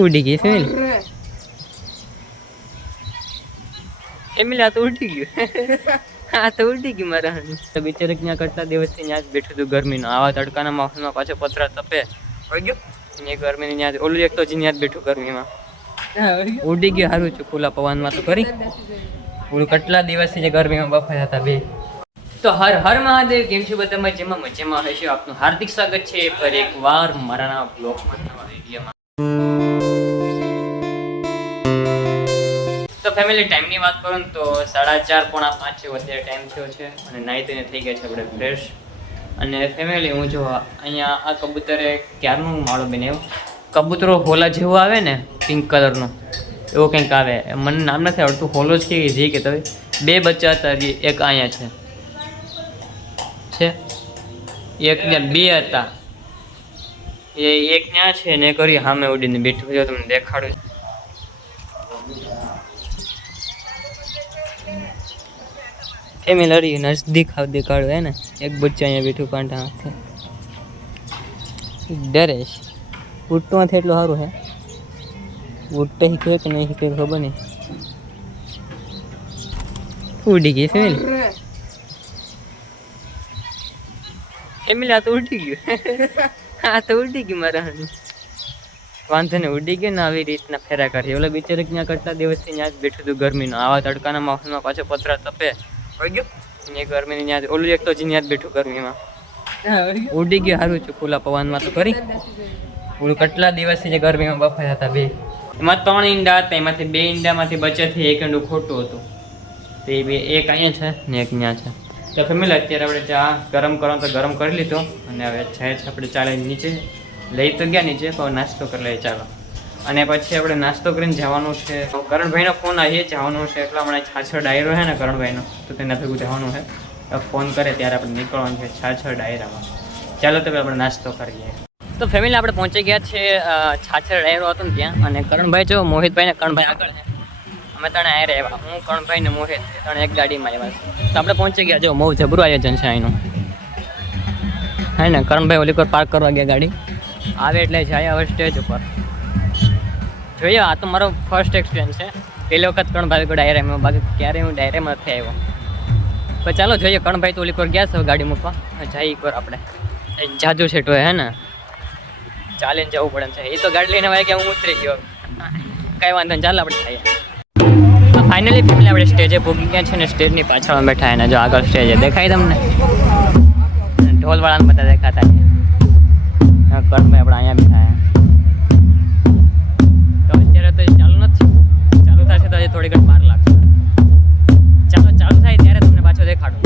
ઉડી ગઈ family. Family આ તો ઉડી ગયું. આ તો ઉડી ગયું મારા. તો બિચારે ત્યાં કેટલા દિવસથી ત્યાં જ બેઠું હતું ગરમીનો. આવા તડકાના માહોલમાં પાછો પતરા તપે હોય ગયો ને ગરમીની ત્યાં ઓલું એક તો ત્યાં જ બેઠું ગરમીમાં. ઉડી ગયું સારું છું ખુલ્લા પવનમાં તો કરી. ઓલું કેટલા દિવસથી જે ગરમીમાં બફાયા હતા બે. તો હર હર મહાદેવ. કેમ છો બધા? મજામાં હશે. આપનું હાર્દિક સ્વાગત છે ફરી એક વાર મારા બ્લોગમાં, નવા વિડીયોમાં. તો ફેમિલી ટાઈમની વાત કરું ને તો 4:30 પોણા 5 જેવો અત્યારે ટાઈમ થયો છે અને નાહી ધોઈને થઈ ગયા છે આપણે ફ્રેશ. અને ફેમિલી હું જો અહીંયા આ કબૂતરે ક્યારનું માળો બનાવ્યો. કબૂતરો હોલા જેવો આવે ને પિંક કલરનો એવો કંઈક આવે. મને નામ નથી આવડતું. હોલો જ કે જે કે તમે બે બચ્ચા હતા. એક અહીંયા છે એક ત્યાં બે હતા. એ એક ત્યાં છે ને કરી સામે ઉડીને બેઠું છે. તમને દેખાડું. ફેમિલી નજદીક આવ દેખાડું હે ને. એક બચ્ચા અહીંયા બેઠું કાંઠા હાથે ડરે છે. ઉઠવાથી એટલું સારું હે. ઉઠતે શીખે કે નહીં શીખે ખબર નહીં. ઉડી ગઈ ફેમિલી. આ તો ઉડી ગયું. આ તો ઉડી ગયું મારા. વાંધો ને ઉડી ગયું ને આવી રીતના ફેરા કરી. ઓલા બિચારે ત્યાં કેટલા દિવસથી ત્યાં જ બેઠું હતું ગરમીનો. આવા તડકાના માહોલમાં પાછો પતરા તપે હોય ગયો ને ગરમીની ત્યાં ઓલું એક તો ત્યાં જ બેઠું ગરમીમાં. ઉડી ગયું સારું છું ખુલ્લા પવનમાં તો કરી. ઓલું કેટલા દિવસથી જે ગરમીમાં બફાયા હતા બે. એમાં 3 ઈંડા હતા. એમાંથી 2 ઈંડામાંથી બચ્ચાથી એક ઈંડું ખોટું હતું. તો એ બે એક અહીંયા છે ને એક ત્યાં છે. તો ફેમિલી અત્યારે આપણે ચા ગરમ કરવાનું તો ગરમ કરી લીધો અને હવે જાય છે આપણે ચાલે નીચે. લઈ તો ગયા નીચે પણ નાસ્તો કરી લઈએ ચાલો. અને પછી આપણે નાસ્તો કરીને જવાનું છે. કરણભાઈનો ફોન આવીએ જવાનું છે. એટલે હમણાં છાછળ ડાયરો છે ને કરણભાઈનો, તો તેના ભેગું જવાનું છે. ફોન કરે ત્યારે આપણે નીકળવાનું છે છાછળ ડાયરામાં. ચાલો તો આપણે નાસ્તો કરીએ. તો ફેમિલી આપણે પહોંચી ગયા છે છાછળ ડાયરો હતો ને ત્યાં. અને કરણભાઈ જો મોહિતભાઈ ને કરણભાઈ આગળ છે. અમે ત્રણે આયરે આવ્યા. હું કરણભાઈ ને મોહિત ત્રણે એક ગાડીમાં આવ્યા. તો આપણે પહોંચી ગયા. જો બહુ જબરું આયોજન છે અહીંનું. હા ને કરણભાઈ ઓલી પર પાર્ક કરવા ગયા ગાડી. આવે એટલે જાય હવે સ્ટેજ ઉપર. જોઈએ આ તો મારો ફર્સ્ટ એક્સપિરિયન્સ છે. પહેલી વખત કરણભાઈ ડાયરામાં. બાકી ક્યારેય હું ડાયરામાં નથી આવ્યો. પણ ચાલો જોઈએ. કરણભાઈ તો ઓલી પર ગયા છે ગાડી મૂકવા. જાય એક વાર આપણે જાજુ છેટો હે ને ચાલીને જવું પડે છે. એ તો ગાડી લઈને વાય કે હું ઉતરી ગયો. કાંઈ વાંધો નહીં ચાલો આપણે થઈએ. તો ફાઇનલી ફેમિલી આપણે સ્ટેજે પહોંચી ગયા છે ને સ્ટેજની પાછળ બેઠા એને. જો આગળ સ્ટેજ દેખાય તમને. ઢોલવાળાને બધા દેખાતા છે. કરણભાઈ આપણે અહીંયા બેઠા. તો અત્યારે તો ચાલુ નથી. ચાલુ થશે તો હજી થોડી ઘણી વાર લાગશે. ચાલો ચાલુ થાય ત્યારે તમને પાછો દેખાડું.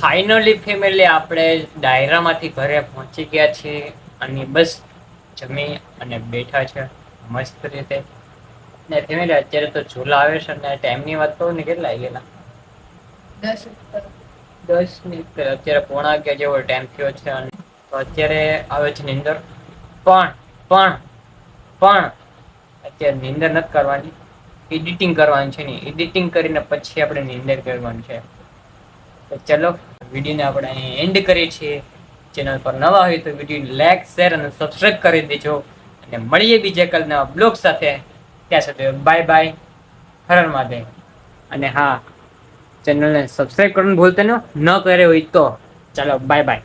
ફાઇનલી ફેમિલી આપણે ડાયરામાંથી ઘરે પહોંચી ગયા છીએ અને બસ જમી અને બેઠા છે મસ્ત રીતે. ને ફેમિલી અત્યારે તો ઝૂલા આવે છે ને ટાઈમની વાત કહું ને કેટલા ગયેલા 10 અત્યારે 9:45 જેવો ટાઈમ થયો છે અને તો અત્યારે આવે છે નીંદર. પણ અત્યારે નીંદર નથી કરવાની, એડિટિંગ કરવાની છે ને એડિટિંગ કરીને પછી આપણે નીંદર કરવાની છે. તો ચલો વિડીયોને આપણે અહીં એન્ડ કરીએ છીએ. ચેનલ પર નવા હોય તો વિડીયો લાઈક શેર અને સબસ્ક્રાઇબ કરી દેજો અને મળીએ બીજા કાલના બ્લોગ સાથે. ત્યાં સુધી બાય બાય, હર હર મહાદેવ. અને હા, ચેનલને સબસ્ક્રાઇબ કરવાનું ભૂલતા ન કરે હોય તો ચાલો બાય બાય.